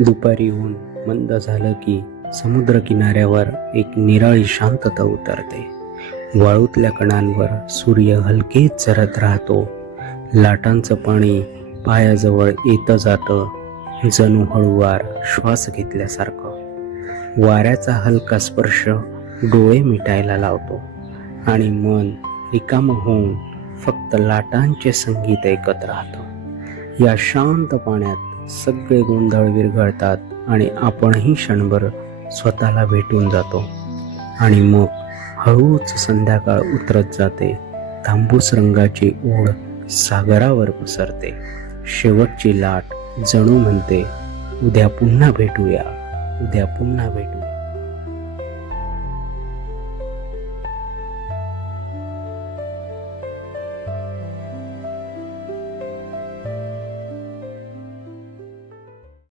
दुपारी ऊन मंद झालं की समुद्र किनाऱ्यावर एक निराळी शांतता उतरते. वाळूतल्या कणांवर सूर्य हलकेच झरत राहतो. लाटांचं पाणी पायाजवळ येतं जातं, जणू हळूवार श्वास घेतल्यासारखं. वाऱ्याचा हलका स्पर्श डोळे मिटायला लावतो आणि मन रिकामं होऊन फक्त लाटांचे संगीत ऐकत राहतं. या शांत पाण्यात सगळे गोंधळ विरघळतात आणि आपणही क्षणभर स्वतःला भेटून जातो. आणि मग हळूच संध्याकाळ उतरत जाते. तांबूस रंगाची ओढ सागरावर पसरते. शेवटची लाट जणू म्हणते, उद्या पुन्हा भेटूया, उद्या पुन्हा भेटूया.